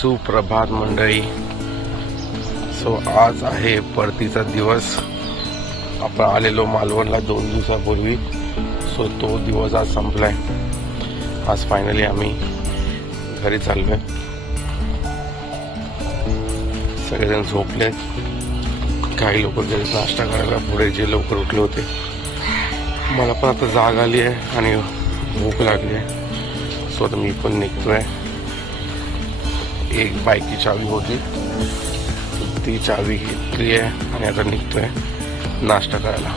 सुप्रभात मंडळी. सो आज आहे परतीचा दिवस. आपण आलेलो मालवणला 2 दिवसापूर्वी. सो तो दिवस आज संपलाय. आज फायनली आम्ही घरी चाललोय. सगळेजण झोपलेत. काही लोक घरी नाश्ता करायला पुढे जे लवकर उठले होते. मला पण आता जाग आली आहे आणि भूक लागली आहे. सो आता मी पण निघतोय. एक बाईकची चावी होती, ती चावी घेतली आहे आणि आता निघतोय नाश्ता करायला.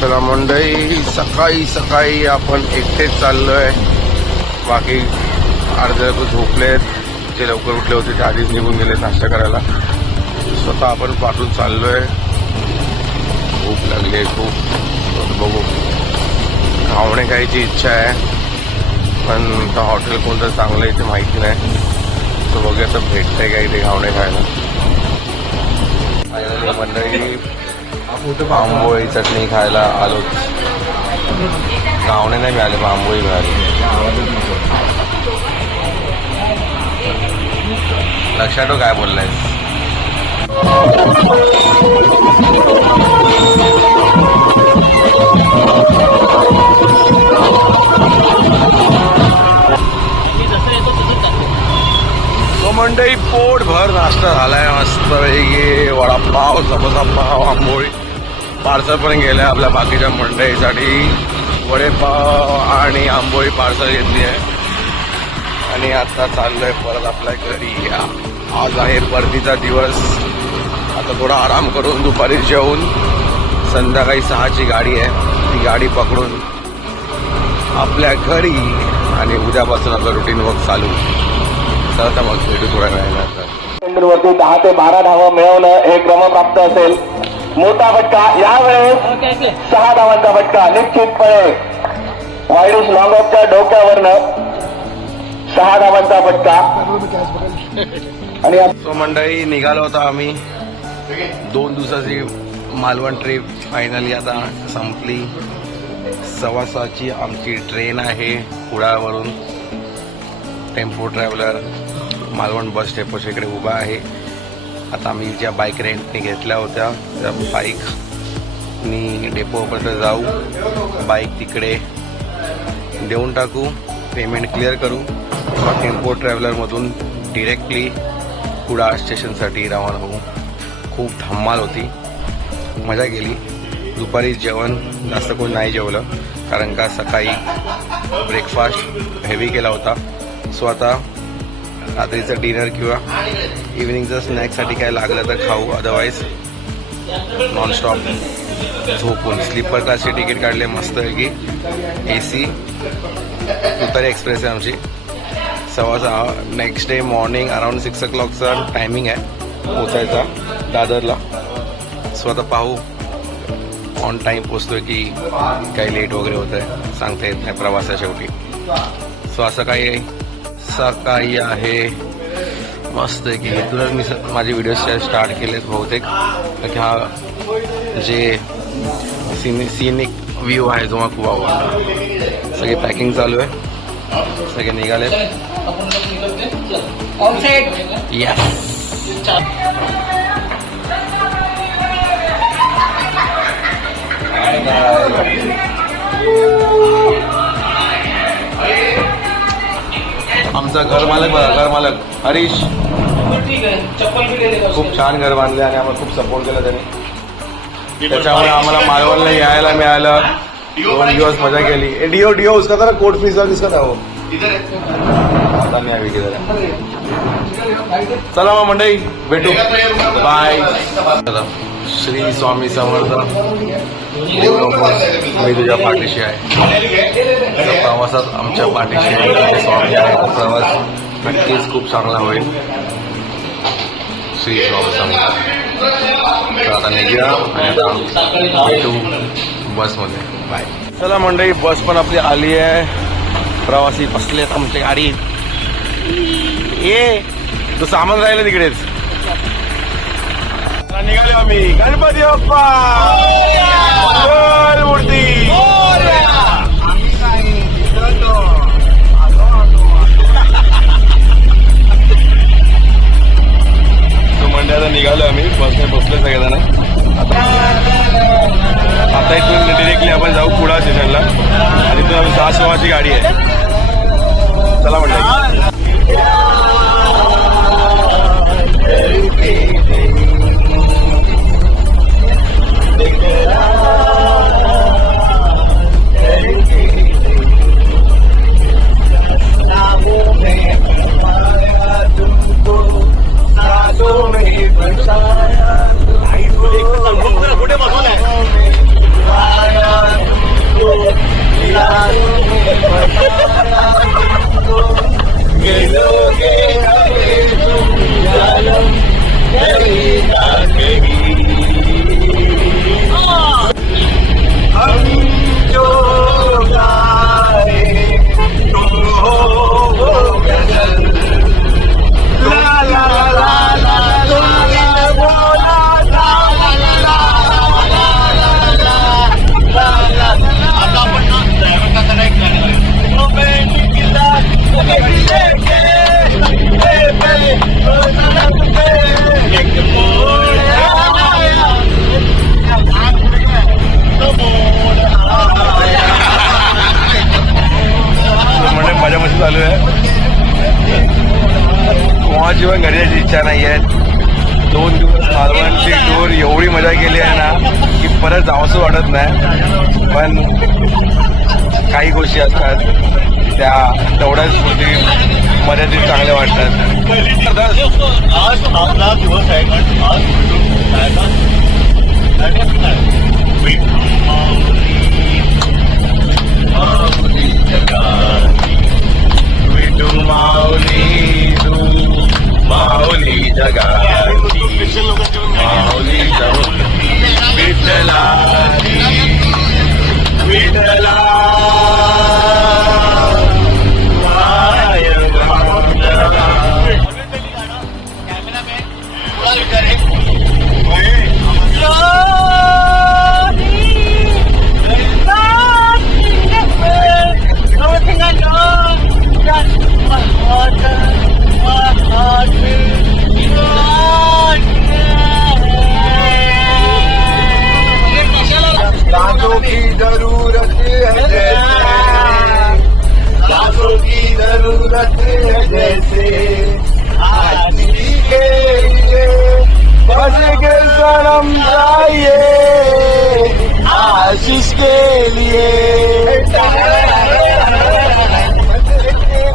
चला मंडळी, सकाळी सकाळी आपण एकटेच चाललोय. बाकी अर्धे लोक झोपलेत. जे लवकर उठले होते ते आधीच निघून गेले नाश्ता करायला. स्वतः आपण पाठून चाललोय. भूक लागली आहे खूप. बघू, खावणे खायची इच्छा आहे पण हॉटेल कोणतं चांगलं आहे ते माहिती नाही. तर बघूया तर भेटतंय का इथे खावणे खायला. मंडळी आंबोळी चटणी खायला आलो. खावणे नाही मिळाले पण आंबोळी मिळाली. लक्षात काय बोललायस? मंडई पोटभर नाश्ता झालाय. मस्त वेगळे वडापाव, समोसा पाव, आंबोळी पार्सल पण गेले आपल्या बाकीच्या मंडईसाठी. वडेपाव आणि आंबोळी पार्सल घेतली आहे आणि आता चाललोय परत आपल्या घरी. आज आहे परतीचा दिवस. आता थोडा आराम करून दुपारी जेवून संध्याकाळी 6ची गाडी आहे. ती गाडी पकडून आपल्या घरी आणि उद्यापासून आपलं रुटीन वर्क चालू. तर मग भेटू थोड्या वेळानंतर. वरती 10 ते 12 धावा मिळवणं हे क्रमप्राप्त असेल. मोठा फटका यावेळेस 6 धावांचा फटका निश्चितपणे. वायडूस लॉंग ऑफच्या डोक्यावरनं 6 धावांचा फटका. आणि सो मंडळी, निघालो होता आम्ही. 2 दिवसाची मालवण ट्रिप फायनली आता संपली. 6:15ची आमची ट्रेन आहे कुडाळवरून. टेम्पो ट्रॅव्हलर मालवण बस डेपोच्या इकडे उभा आहे. आता आम्ही ज्या बाईक रेंटने घेतल्या होत्या त्या बाईकनी डेपोपर्यंत जाऊ. बाईक तिकडे देऊन टाकू, पेमेंट क्लिअर करू. टेम्पो ट्रॅव्हलरमधून डिरेक्टली कुडाळ स्टेशनसाठी रवाना होऊ. खूप धम्माल होती, मजा गेली. दुपारी जेवण जास्त कोण नाही जेवलं कारण का सकाळी ब्रेकफास्ट हेवी केला होता. सो आता रात्रीचं डिनर किंवा इव्हिनिंगचं स्नॅक्ससाठी काय लागलं तर खाऊ. अदरवाईज नॉनस्टॉप झोपून स्लीपर क्लासची तिकीट काढले मस्तपैकी. AC तुतारी एक्सप्रेस आहे आमची. 6:15. नेक्स्ट डे मॉर्निंग अराउंड 6 o'clockचा टायमिंग आहे पोचायचा दादरला. सो आता पाहू ऑन टाईम पोचतोय की काही लेट वगैरे होत आहे, सांगता येत नाही प्रवासा शेवटी. सो असं काही सकाळी आहे मस्त की इथूनच मी माझे व्हिडिओ स्टार्ट केलेत बहुतेक. हा जे सिनिक व्ह्यू आहे जो मला खूप आवडला. सगळे पॅकिंग चालू आहे, सगळे निघालेत. यस, आमचा घरमालक बघा, घरमालक हरीश खूप छान घर बांधले आणि आम्हाला खूप सपोर्ट केला त्याने. त्याच्यामुळे आम्हाला मालवणला यायला मिळालं. 2 दिवस मजा केली. डिओ उसका तर कोर्ट फीस किसका था वो आता मी आम्ही किधर. चला मग मंडळी, भेटू. बाय. श्री स्वामी समर्थ. मी तुझ्या पाठीशी आहे. प्रवासात आमच्या पाठीशी आहे स्वामी आहे. प्रवास नक्कीच खूप चांगला होईल. श्री स्वामी समर्थ. तर आता निघूया आणि आता भेटू बसमध्ये. बाय. चला मंडळी, बस पण आपली आली आहे. प्रवासी बसलेत आमच्या गाडीत. ये तो सामान राहिलं तिकडेच. निघालो आम्ही. गणपती बाप्पा मूर्ती. आमची गाडी आहे. चला म्हणलं कुठे बघून मजा मस्ती चालू आहे. गोवा जीवन घरी यायची इच्छा नाही आहे. 2 दिवस मालवणची टूर एवढी मजा केली आहे ना की परत जावंसं वाटत नाही. पण काही गोष्टी असतात त्या तेवढ्याच गोष्टी मर्यादित चांगल्या वाटतात. आज आपला दिवस आहे. विठू माऊली तू माऊली जगाची माऊली विठ्ठलाची विठ्ठला दांतों की जरूरत है दांतों की जरूरत है जैसे आज के लिए बस के सनम जाइए आशीष के लिए.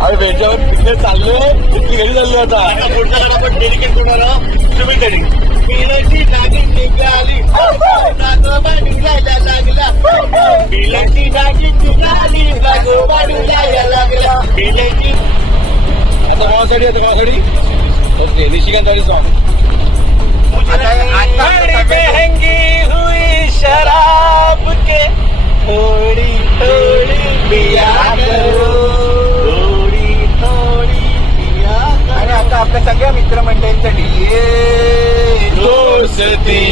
अरे बेटावर तिकडे चाललोय इतकी घरी चाललो आता. आपण डेडिकेट तुम्हाला तुम्ही तरी पिण्याची जागी निघाली नागोबा निघायला लागला. पिण्याची जागी निघाली नागोबा निघायला लागला. पिण्याची आता गावासाठी आता गावासाठी निशिकांत सॉन्ग महंगी हुई शराब के थोड़ी थोड़ी पिया करो थोड़ी थोड़ी पिया करो. आणि आता आपल्या सगळ्या मित्रमंडळींसाठी दोस्ती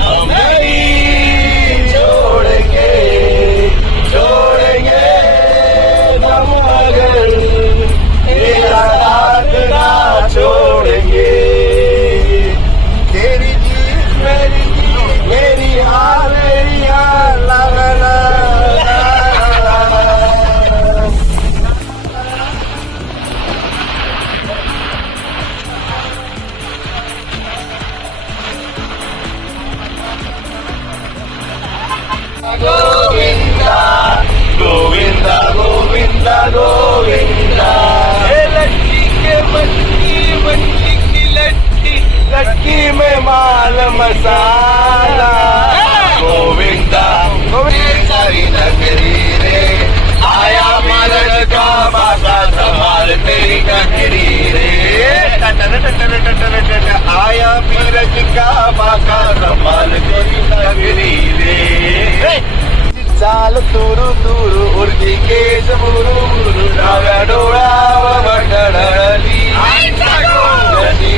हमारी छोड़ेंगे हम अगर तेरा साथ ना छोड़ेंगे. तेरी जीत मेरी जीत मेरी हार ला ला ला. गोविंदा गोविंदा गोविंदा गोविंदा. लट्टी के बंटी की लट्टी में माल मसाला. गोविंदा गोविंदा नगरी रे आया मरद का बाका संभाल तेरी ककरी रे. आया मीरज का बाका संभाल तेरी ककरी रे. चाल तुरु तुरु उर्दी केस मुरु मुरु डाव्या डोळ्यावर बटडली.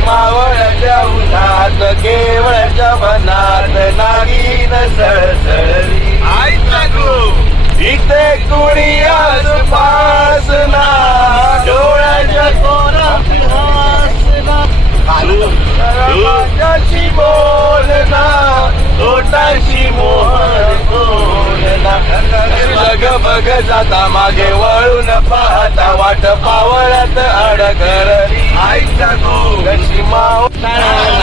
मावळच्या उन्हात केवळच्या मनात नागीन सळसळली. इथे कुणी आसपासना डोळ्याच्या कोरात हासना. माझ्याशी बोलना तोटाशी मोहन बोलना. बघ बघ जाता मागे वळून पाहता वाट पावळ्यात अडकरली आईचा गोगशी माव नायक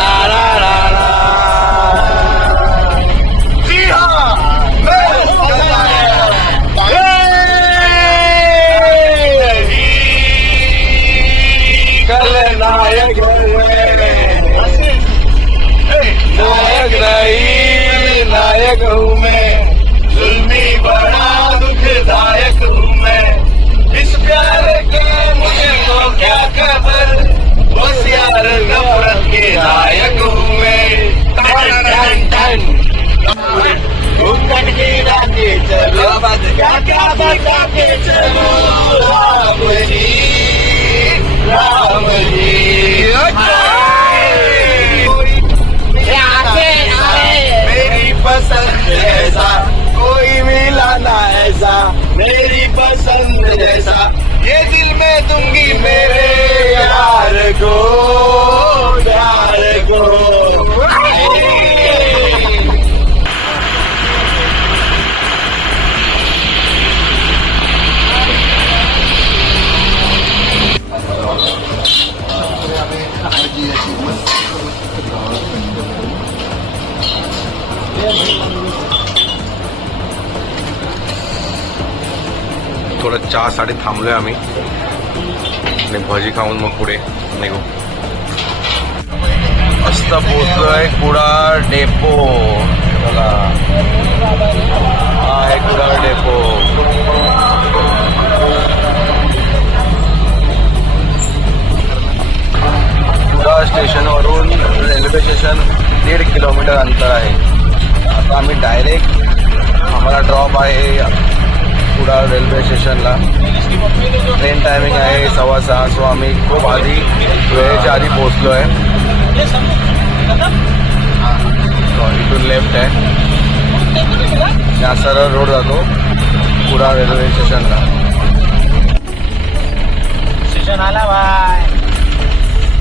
नायक नहीं नायक हूँ मैं जुल्मी बड़ा दुखदायक हूँ मैं इस प्यार के मुझे तो क्या खबर बस यार नफरत के नायक हूँ मैं टन टन घूंघट गिरा के चलो क्या क्या बता के चलो राम जी मेरी पसंद ऐसा कोई मिला ना ऐसा मेरी पसंद जैसा ये दिल में दूंगी मेरे यार को यार को थोडं चहासाठी थांबलोय आम्ही आणि भजी खाऊन मग पुढे निघू. मस्त पोहोचलोय कुडाळ डेपो. बघा हा आहे कुडाळ डेपो. कुडाळ स्टेशनवरून रेल्वे स्टेशन 1.5 किलोमीटर अंतर आहे. आता आम्ही डायरेक्ट आम्हाला ड्रॉप आहे कुडाळ रेल्वे स्टेशनला. ट्रेन टायमिंग आहे 6:15. सो आम्ही खूप आधी वेळेच्या आधी पोहोचलो आहे. इथून लेफ्ट आहे या सरळ रोड जातो कुडाळ रेल्वे स्टेशनला. स्टेशन आला बाय.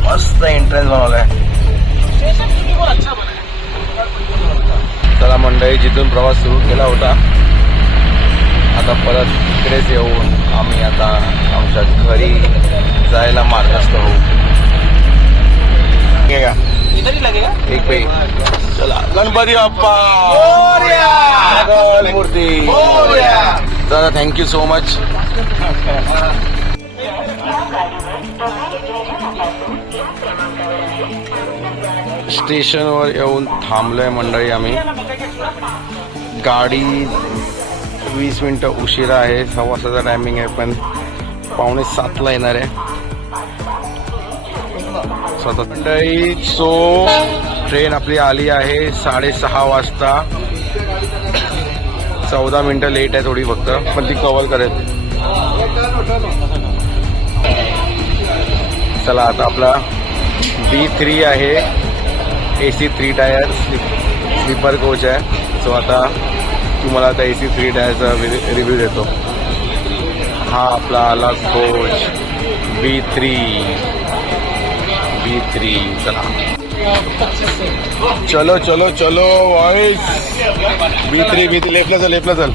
मस्त एंट्रन्स बनवलाय. चला मंडळी, जिथून प्रवास सुरू केला होता आता परत इकडेच येऊन आम्ही आता आमच्या घरी जायला मार्गस्थ होऊ. एक पे चला. गणपती बाप्पा मूर्ती. चला, थँक्यू सो मच. स्टेशनवर येऊन थांबलोय मंडळी आम्ही. गाडी 20 मिनिटं उशिरा आहे. 6:15 टायमिंग आहे पण 6:45 येणार आहे. मंडळी सो ट्रेन आपली आली आहे 6:30 वाजता. 14 मिनिटं लेट आहे थोडी फक्त, पण ती कव्हर करेल. चला आता आपला B3 आहे. AC 3 टायर स्लीपर कोच आहे. सो आता तुम्हाला आता AC 3 टायरचा रिव्ह्यू देतो. हा आपला आला कोच B3. चला चलो चलो चलो वाईस. B3 लेफ्टला चल लेफ्टला चल.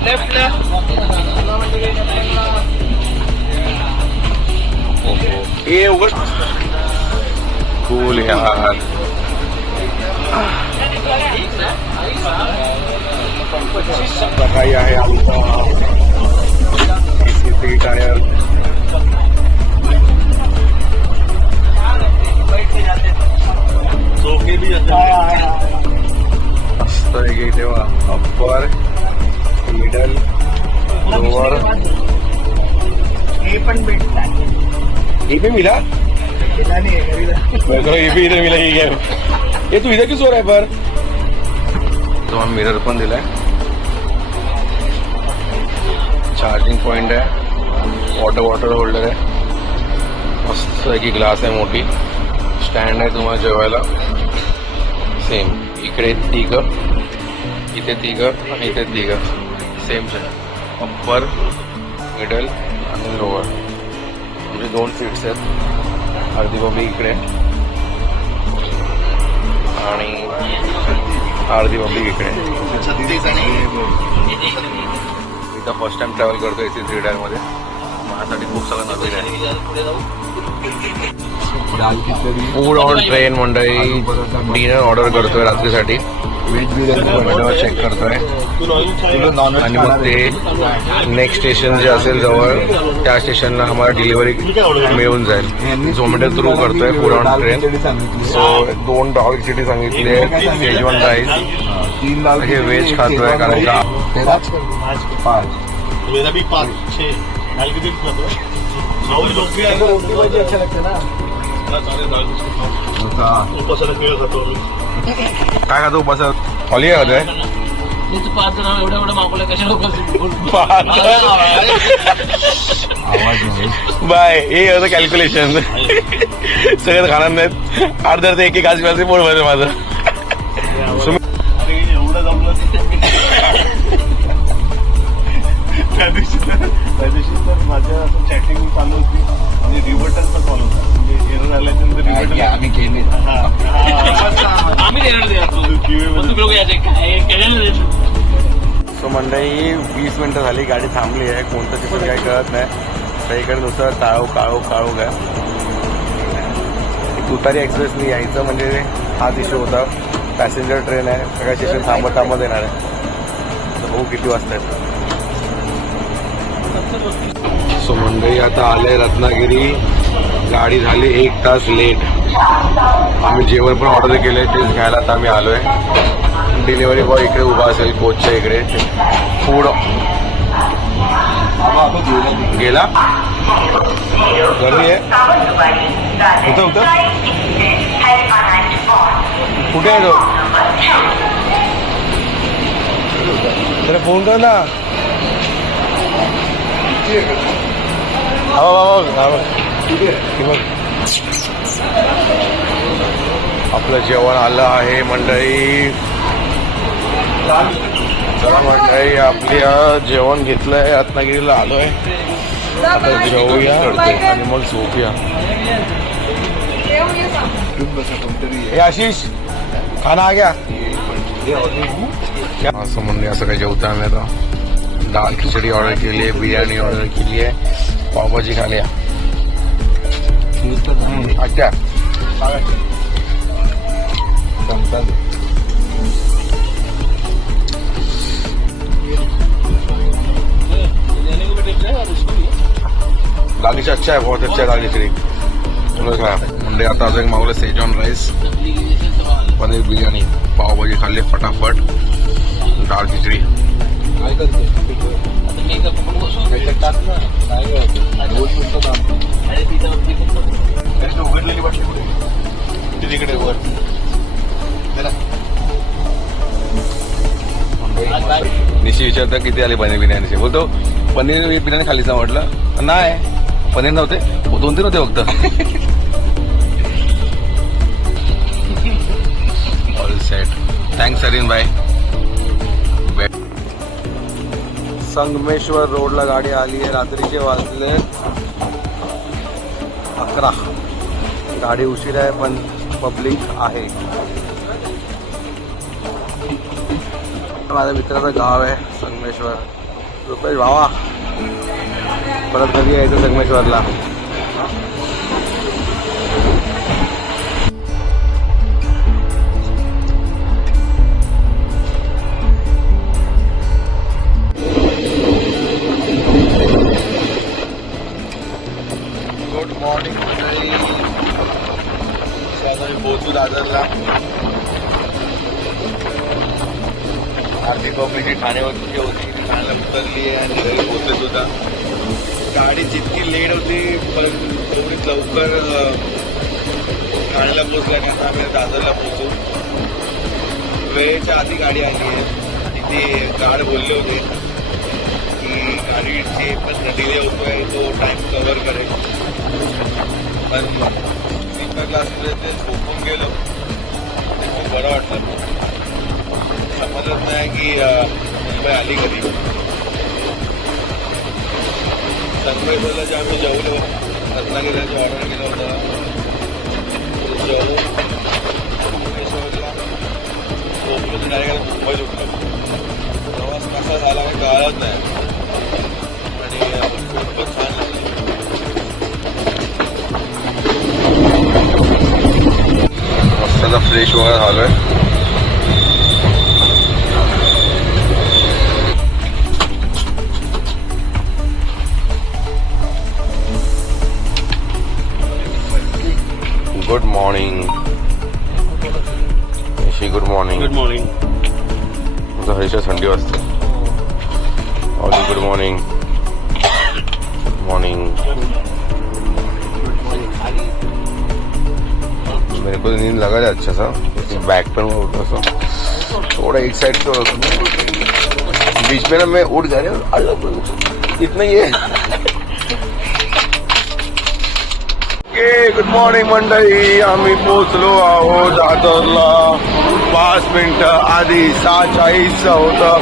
ए उघड कूल यार. काही आहे आमचा AC 3 टायर. मस्त आहे की तेव्हा अप्पर मिडल लोअर ये भी मिला. ये भी इधर मिला. ये तू इधर क्यों सो रहा है पर. तो मिरर पण दिलाय. चार्जिंग पॉइंट आहे. वॉटर होल्डर आहे. मस्त आहे की ग्लास आहे मोठी. स्टँड आहे तुम्हाला जेवायला. सेम इकडे 3, इथे 3 आणि इथे 3. सेम अप्पर मिडल आणि लोअर म्हणजे 2 सीट्स आहेत. अर्धी बॉबी इकडे आणि अर्धी बॉबी इकडे. इथं फर्स्ट टाइम ट्रॅव्हल करतोय AC 3 टायर मध्ये. माझ्यासाठी खूप सगळं नवीन आहे. फूड ऑन ट्रेन मंडळी. डिनर ऑर्डर करतोय रात्रीसाठी. व्हेज बिर्याणी चेक करतोय आणि मग ते नेक्स्ट स्टेशन जे असेल जवळ त्या स्टेशनला आम्हाला डिलिव्हरी मिळून जाईल. झोमॅटो थ्रू करतोय फूड ऑन ट्रेन. सो 2 डाळ खिचडी सांगितली आहे, शेजवान राईस. हे व्हेज खातोय कारण का मेरा भी 5-6 दाल की दिल खातो राहुल लोग भी आएंगे रोटी भाजी अच्छा लगता है ना सारे दाल ऊपर से रखने खातो काय खातो उपासात? ऑली काय खातोय? 5 जण एवढं मागवलं कशा लोक बाय हे होतं कॅल्क्युलेशन. सगळं खाणार नाहीत. अर्ध्या ते एक आज पोट भरेल माझं. अरे एवढं जमलं त्या दिवशी तर माझ्या असं चॅटिंग चालू होती आणि रिव्हर्टल पण चालू होता. म्हणजे एरर आल्याच्यानंतर रिव्हर्टल आम्ही सो मंडळी 20 मिनिटं झाली, गाडी थांबली आहे. कोणतं तिथून काही कळत नाही. सगळीकडे नुसतं काळोख आहे. तुतारी एक्सप्रेसनी यायचं म्हणजे हाच इश्यू होता. पॅसेंजर ट्रेन आहे, सगळ्या स्टेशन थांबत येणार आहे. तर बघू किती वाजता आहेत. सो मंडळी आता आले रत्नागिरी. गाडी झाली 1 तास लेट. आम्ही जेवण पण ऑर्डर केलंय, तेच घ्यायला आता आम्ही आलोय. डिलिव्हरी बॉय इकडे उभा असेल कोचच्या इकडे. फूड गेला गर्दी आहे. होतं कुठे आहे तो? त्याला फोन कर ना. आपलं जेवण आलं आहे मंडळी. चला मंडळी, आपली जेवण घेतलंय. रत्नागिरीला आलोय. आता जेवूया आणि मग झोपूया. हे आशिष खाना आ गया. असं म्हणजे असं काही जेवता आम्ही आता. दाल खिचडी ऑर्डर केली आहे, बिर्याणी ऑर्डर केली आहे, पावभाजी खाली आहे. अच्छा दाल खिचडी अच्छा है, बहुत अच्छा है दाल खिचडी. म्हणजे आता अजून मागवलं शेजवान राईस, पनीर बिर्याणी, पावभाजी खाल्ली फटाफट, दाल खिचडी. उघडलेली वाटली कुठे तिकडे वर निशी विचारता किती आले पनीर बिर्याणीचे. बोलतो पनीर बिर्याणी खालीच ना. म्हटलं नाही, पनीर नव्हते, 2-3 होते फक्त. All set. Thanks अरिन bye. Sangameshwar रोडला गाडी आली आहे. रात्रीचे वाजले 11. गाडी उशीर आहे पण पब्लिक आहे. माझ्या मित्राचं गाव आहे संगमेश्वर. रुपेश भावा, परत कधी यायचं संगमेश्वरला? गुड मॉर्निंग मंडळी. आता मी पोहोचू दादरला. आर्थिक पब्लिकची ठाण्यावरची होती, ठाण्याला उतरली आहे आणि घरी पोहोचत होता. गाडी जितकी लेट होती पण तेवढीच लवकर ठाण्याला पोहोचला की आता आम्ही दादरला पोहोचू. वेळेच्या आधी गाडी आली आहे. तिथे गार्ड बोलले होते की गाडीचे पण डिले होतोय, तो टाईम कव्हर करेल. पण स्लीपर क्लासमध्ये ते झोपून गेलो, ते खूप बरं वाटलं. समजत नाही की मुंबई आली कधी. संगमेश्वरला जे आम्ही जेवलो, रत्नागिरीला जे ऑर्डर केलं होतं जेवून संगमेश्वरला झोपलो तर डायरेक्ट मुंबईत उठलो. प्रवास कसा झाला काही कळत नाही. मस्त फ्रेश वगैरे झालोय. Good morning good morning. Good morning. तुमचा हरीशा थंडी वाजते. ऑली गुड मॉर्निंग. Good morning. मेरे को नींद लगा रहा है अच्छा सा. बैक पेन हुआ उठा सा थोड़ा एक साइड से होता. बीच में ना मैं उठ जा रहा इतना ही है. गुड मॉर्निंग मंडळी. आम्ही पोचलो आहोत दादरला 5 मिनिटं आधी. 6:40 होतं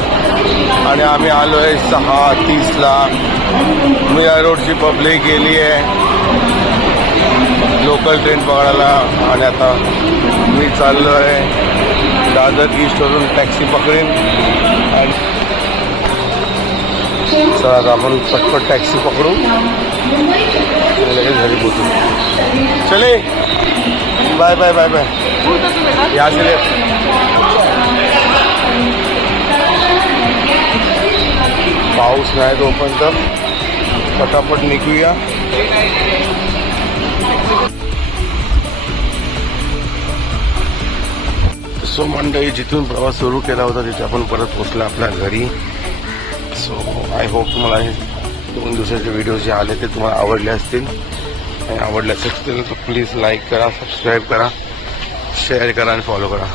आणि आम्ही आलोय 6:30ला. मीरा रोडची पब्लिक गेली आहे लोकल ट्रेन पकडायला आणि आता मी चाललो आहे दादर ईस्टवरून टॅक्सी पकडेन. आणि चला आता आपण पटपट टॅक्सी पकडू लगेच घरी पोचू. चले बाय बाय बाय बाय. यहाँ से पाऊस नाही तोपर्यंत पटापट निघूया. सो मंडळी जिथून प्रवास सुरू केला होता तिथे आपण परत पोचलो आपल्या घरी. सो आय होप तुम्हाला हे 2 दिवसाचे व्हिडिओ जे आले ते तुम्हाला आवडले असतील. आणि आवडले असतील तर प्लीज लाईक करा, सबस्क्राईब करा, शेअर करा आणि फॉलो करा.